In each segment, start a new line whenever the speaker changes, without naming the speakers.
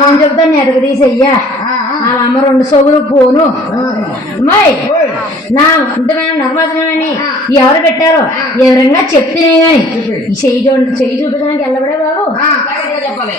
అమ్మని చెబుతాను ఎదుగు తీసయ్యా. వాళ్ళ అమ్మ రెండు సోగులు పోను. అమ్మాయి నా ఉంటమైన నర్మాసనని ఎవరు పెట్టారో? ఎవరైనా చెప్తేనే కానీ చెయ్యి చూడండి చెయ్యి చూపించడానికి వెళ్ళబడే బాబు.
చెప్పాలి.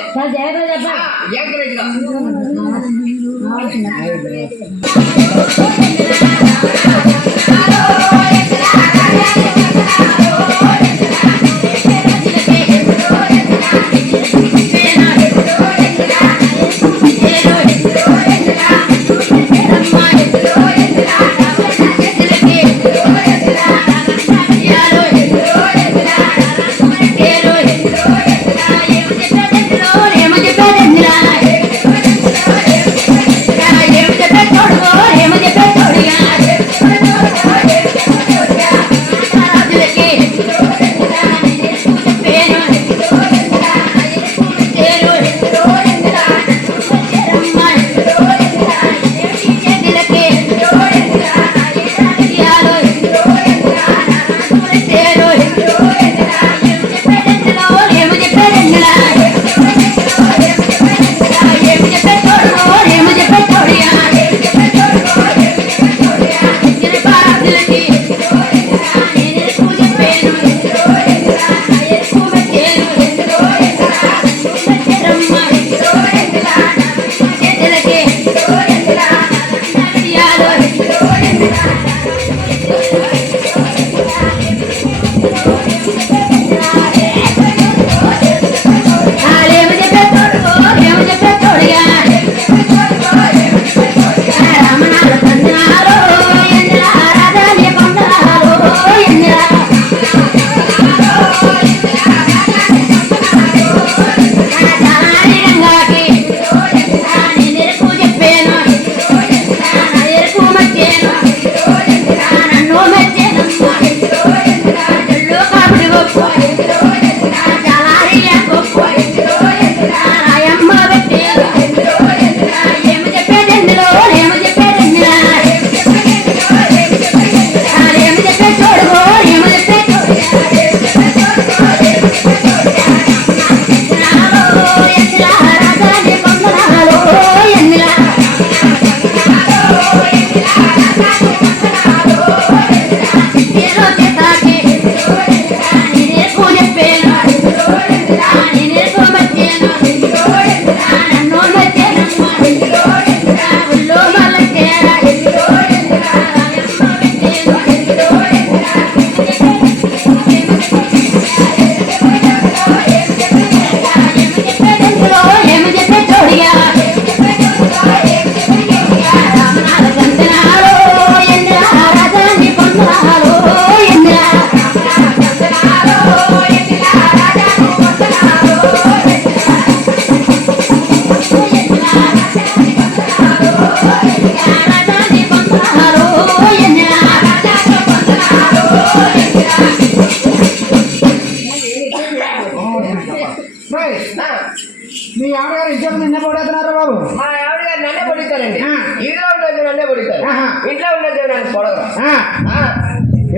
రేయ్,
ఆ,
మీ ఆవిడగారు ఇద్దరు నిన్న పడేస్తున్నారు బాబు.
మా ఆవిడ గారు నన్నే పొడుతారండి. ఇంట్లో ఉండదు నన్నే పొడుతారు. ఇంట్లో ఉండదు నన్ను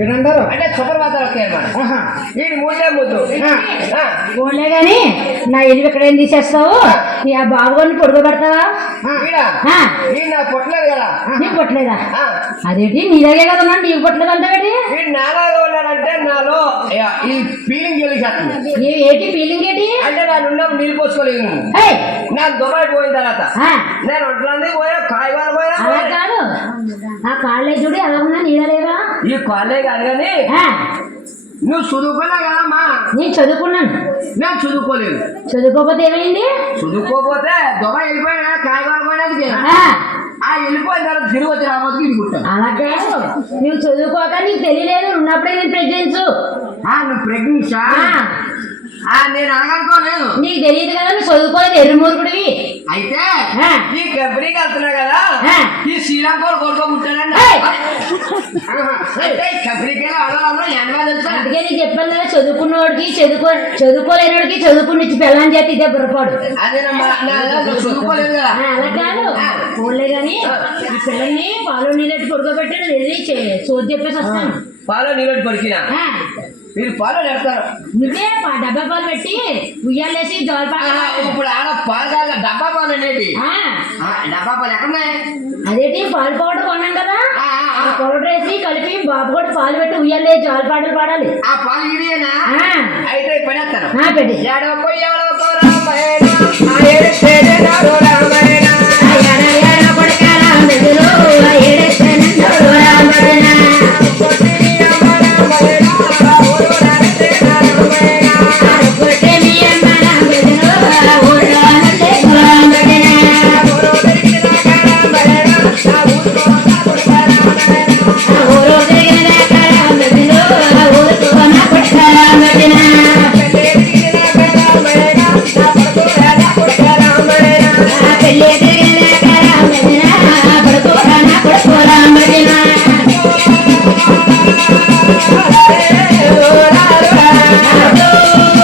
ఏంటంటారు?
అంటే సుప్రభాతాలు వస్తాయి మూడే ముద్దు.
గాని నా ఎలుగు ఇక్కడ ఏం తీసేస్తావు? నీ ఆ బాబు గారిని పడుకోబెడతావా
వీడా?
ఆ,
వీడు నాకు పుట్టలేదు?
అదేంటి? నీలాగే కదా ఉన్నాడు నీకు పుట్టలేదు
వీడు నాలాగా ఉన్నాడంటే నాలో ఈ ఫీలింగ్
నీ ఏంటి ఫీలింగ్ ఏంటి?
అంటే నేను ఉన్నప్పుడు నీళ్ళు పోసుకోలేదు నాకు దుబాయ్ పోయిన తర్వాత. నేను ఒట్లంది పోయా కాయగూరలు పోయా
కాదు. ఆ కాళ్ళే చూడు ఎలా ఉన్నా లేవా?
ఈ కాలే కాదు కానీ నువ్వు చదువుకోలే కదమ్మా.
నేను చదువుకున్నాను.
నేను చదువుకోలేదు.
చదువుకోకపోతే ఏమైంది?
చదువుకోకపోతే దుబాయ్ వెళ్ళిపోయినా కాయగూరలు పోయినది
ఆ,
వెళ్ళిపోయిన తర్వాత తిరిగి వచ్చి రాబోతుకి ఇది కుట్టాను
అలా కాదు నువ్వు చదువుకోక నీకు తెలియలేదు ఉన్నప్పుడే నేను ప్రెగ్నెన్స్
ఆ నువ్వు ప్రెగ్నెన్సా నేను అనగనుకోలేదు
నీకు తెలియదు కదా నువ్వు చదువుకోలేదు ఎర్రమూరుకుడివి
అయితే. ఈ కంపెనీకి వెళ్తున్నా కదా. ఈ శ్రీలంక! అంటే ఈ కంపెనీకి వెళ్ళి ఆడవాళ్ళు ఎనభై తెలుసా?
అందుకే నీకు చెప్పాను కదా చదువుకున్నోడికి చదువుకో చదువుకోలేనోడికి చదువుకుని పిల్లని చేతి ఇదే
నువ్వు చదువుకోలేదు
అలా కాదు. ఫోన్లే కానీ ఈ పిల్లల్ని పాలు నీళ్ళట్టు పడుకోబెట్టి వెళ్ళి చే- సోది చెప్పేసి వస్తాను.
పాలో నీళ్ళు పడికినా మీరు పాలో నెడతారు
నువ్వే పా- డబ్బా పాలు పెట్టి ఉయ్యాలేసి
ఇప్పుడు ఆడ పాలు కాదు డబ్బా పాలు అనేది డబ్బా పాలు ఎక్కడున్నాయి?
అదేంటి పాలు పౌడర్ కొన్నాం కదా.
ఆ.
పౌడర్ వేసి కలిపి బాబు కూడా పాలు పెట్టి ఉయ్యాలే జోల పాటలు పాడాలి.
ఆ పాలు ఇడియేనా? అయితే పడేస్తాను
పెట్టి.
ఎడవకో ఎవడవకో రామాయణ
Thank you.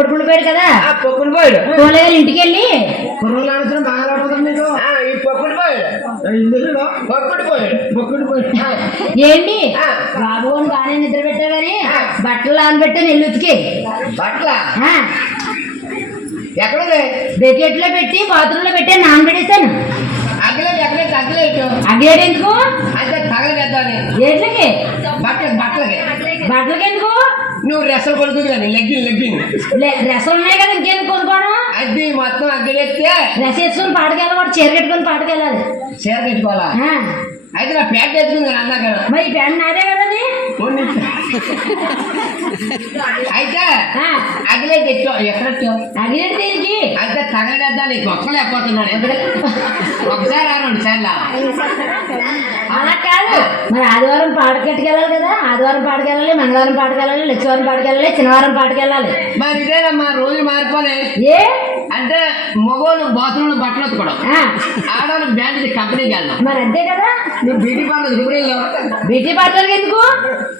పడుకుని పోయాడు కదా.
పొక్కుడు పోయాడు.
పోలే గారి ఇంటికి వెళ్ళి
కుర్రోళ్ళు ఆడుతున్న బాగా ఆడుతుంది నీకు
ఈ పొక్కుడు పోయాడు
ఇందులో
పొక్కుడు పోయాడు.
బొక్కుడు పోయి
ఏంటి?
ఆ.
బాబుగాని బాగానే నిద్ర పెట్టావని బట్టలు ఆనబెట్టాను నెల్లు ఉతికి.
బట్ల
ఆ,
ఎక్కడుంది?
బకెట్లో పెట్టి బాత్రూమ్లో పెట్టి నానబెట్టేశాను
అగ్గిలేదు ఎక్కడైతే? అగ్గిలేదు
అడిగాడు ఎందుకు?
అంటే తగలబెద్దాని
ఏంటికి
బట్టలు బట్టలకి.
బట్టలకి ఎందుకు?
నువ్వు రెసలు కొడుతుంది కానీ లెగ్గిన్ లెగ్గిన్
లే- డ్రెస్సులు ఉన్నాయి కదా ఇంకేందుకు కొనుక్కోవడం
అది మొత్తం అగ్గిలేస్తే
డ్రెస్ వేసుకొని పాటకి వెళ్ళకూడదు చీర కట్టుకొని పాటకి వెళ్ళాలి.
చీర కట్టుకోవాలా అయితే నా ప్యాంట్ తెచ్చుకుంది కానీ అన్నా కదా.
మరి ప్యాంట్ నాదే కదా అది.
అయితే
ఆ,
అగ్గిలే తెచ్చో ఎక్కడ
అడిగాడు దీనికి.
అయితే తగలబెద్దా నీకు ఒక్కలే అయిపోతున్నాడు ఒకసారి ఆ రెండు సార్లు
అలా కాదు. మరి ఆదివారం పాటకెట్టుకు వెళ్ళాలి కదా. ఆదివారం పాటకి వెళ్ళాలి మంగళవారం పాటకి వెళ్ళాలి లక్షవారం పాటకి వెళ్ళాలి శనివారం పాటకి వెళ్ళాలి.
మరి ఇదేనమ్మా రోజు మారిపోలే.
ఏ?
అంటే మగవాళ్ళు బాత్రూంలో బట్టలు ఉతుకోవడం
ఆ,
ఆడవాళ్ళు బ్యాండ్ కంపెనీకి వెళ్దాం
మరి అంతే కదా?
నువ్వు బ్యూటీ పార్లర్ వెళ్ళావు
బ్యూటీ పార్లర్కి ఎందుకు?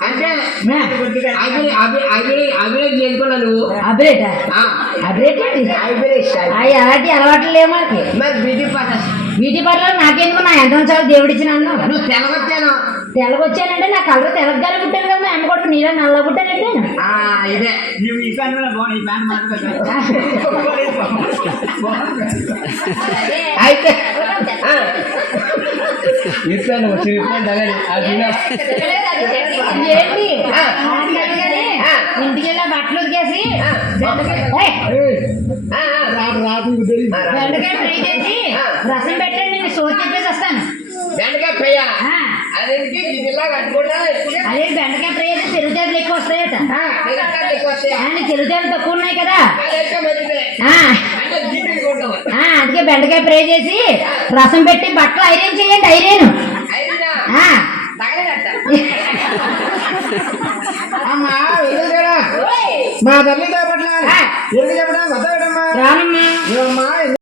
అంటే
ఆ,
అభిరే అభి అభిరే అభిరేజ్ చేసుకున్నా నువ్వు.
అబ్రేట
ఆ,
అబ్రేట్ ఏంటి
అభిరేష్
అవి అలాంటి అలవాట్లు లేవు మనకి.
మరి బ్యూటీ పార్లర్.
బ్యూటీ పార్లర్ నాకెందుకు నా ఎంత చాలు దేవుడిచ్చిన
నువ్వు తెలవచ్చాను
తెల్లగొచ్చానంటే నా కలర్ తెలగ్గానే పుట్టాను కదా అమ్మ కొడుకు ఇలా నల్లగుట్ట కట్టాను
ఆ, ఇదే.
నువ్వు ఈ బాగుంది ఈ
అయితే ఆ,
ఇస్తాను అది
ఏంటి. ఇంటికి వెళ్ళి బట్టలు ఉతికేసి. బెండకాయ ఫ్రై చేసి. రసం పెట్టండి నేను సోది చెప్పేసి వస్తాను.
బెండకాయ ఫ్రై
అదే బెండకాయ ఫ్రై అయితే ఎక్కువ వస్తాయట. తెలివితేటలు తక్కువ ఉన్నాయి కదా. అందుకే బెండకాయ ఫ్రై చేసి రసం పెట్టి బట్టలు ఐరన్ చేయండి ఐరన్.
మా చెప్పడం పెట్టమ్మా
రానమ్మా.